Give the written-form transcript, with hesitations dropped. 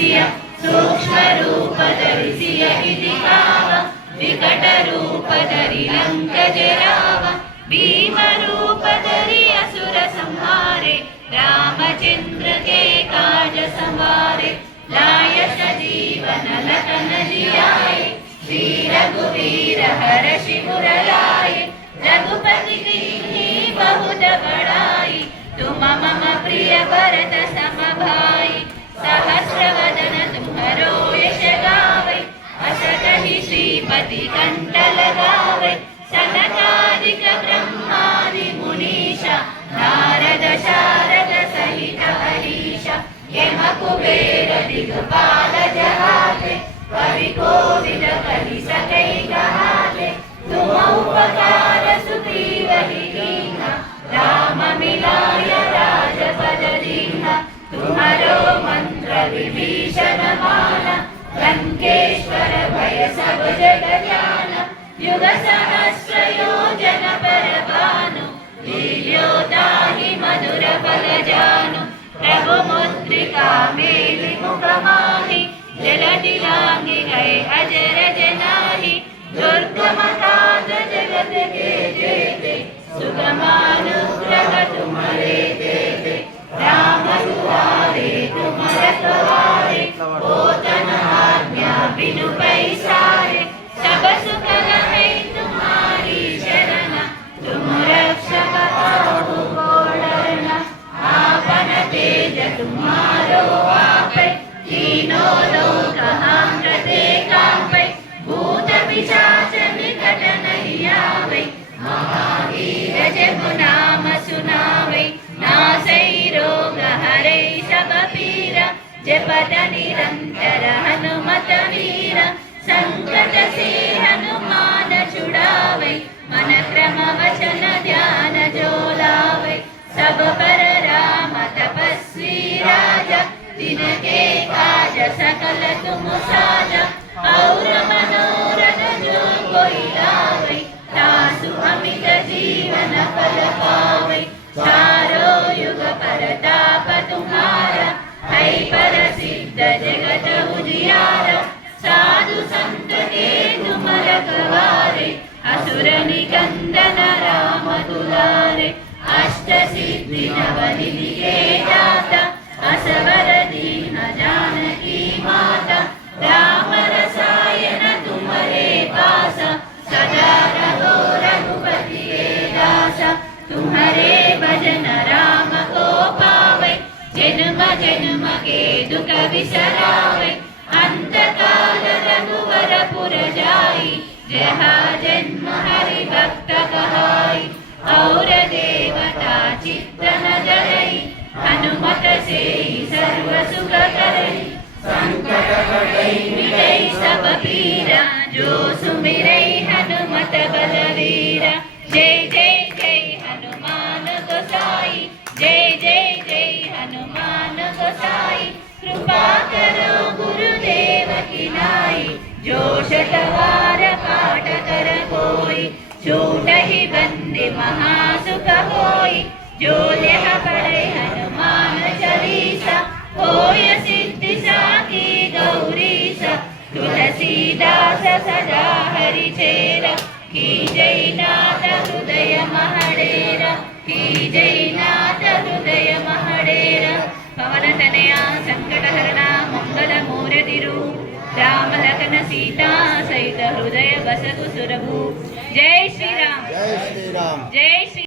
ಸಿಯ ಸೂಕ್ಷ್ಮ ರೂಪ ಧರಿಸಿಯ ಇತಿ ಕಾವ ವಿಕಟ ರೂಪ ಧರಿ ಲಂಕ ಜರಾವ ಭೀಮ ರೂಪ ಧರಿ असुर संहारे रामचंद्र के काज संवारे लाय सजीवन लखन जियाए श्री रघुवीर हर्षि मुर लाए रघुपति कीन्ही बहुत बड़ाई तुम मम प्रिय भरत सम भाई सहस्र वदन तुम्हरो यश गावे अस कहि श्रीपति कंठ लगावे सनकादिक ब्रह्मादि मुनीषा नारद शारद सहित हरीश यम कुबेर दिगपाल जहाते कवि कोविद कवि सकै कहाते तुम उपकार सुग्रीव कीन्हा राम मिलाय राजपद दीन्हा तुम्हारो मंत्र विभीषण माना लंकेश्वर भय सब जग जाना युग सहस्र योजन पर भानु लील्योताहि मधुर फल जानु प्रभु मुद्रिका मेलि मुख माहि जलधि लांघि गए अजर जनाहि दुर्गम काज जगत के जेते सुगमानुग्रह तुम्हारे देते राम दुआरे तुम रखवारे होतन आज्ञा बिनु पैसारे सब सुख है तुम्हारी शरण तुम रक्षक काहू को डरना आपन तेज तुम्हारो आपै तीनों लोक हांगते कांपै भूत पिशाच निकट नहीं आवै महावीर जब नाम सुनावै नासै रोग हरै सब पीरा जपत निरंतर हनुमत वीरा संकट से हनुमान छुड़ावे मन क्रम वचन ध्यान जो लावे सब पर राम तपस्वी राजा तिनके काज सकल तुम साजा और मनोरथ जो कोई लावे तासु अमित जीवन फल पावे चारों युग परताप तुम्हारा है प्रसिद्ध जगत उजियारा साधु संत के तुम रखवारे असुर निकंदन राम दुलारे अष्ट सिद्धि नवनिधि के दाता असवर दीन जानकी माता राम रसायन तुम्हारे पासा सदा रहो रघुपति के दासा तुम्हारे भजन राम को पावे जन्म जन्म के दुख बिसरावे अंत काल रघुवर पुर जाई जहाँ जन्म हरि भक्त कहाई और देवता चित्त न जरई हनुमत से सर्व सुख करई संकट हटई मिटई सब पीरा जो सुमिरई हनुमत बलवीरा जय जय जय हनुमान गोसाई जय जय जय हनुमान गोसाई कृपा करो गुरुदेव की नाई जो शतवार पाठ कर कोई छूटहि बंदे महासुख होई जो यह पढ़े हनुमान चालीसा होय सिद्धि साखी गौरीसा तुलसीदास सदा हरि चेरा की जय नाथ हृदय महडेरा की जय नाथ हृदय महडेरा पवन तनया संकट हरणा मंगल मूर्तिरू राम लखन सीता सहित हृदय बसतु सुरभु जय श्री राम जय श्री राम जय श्री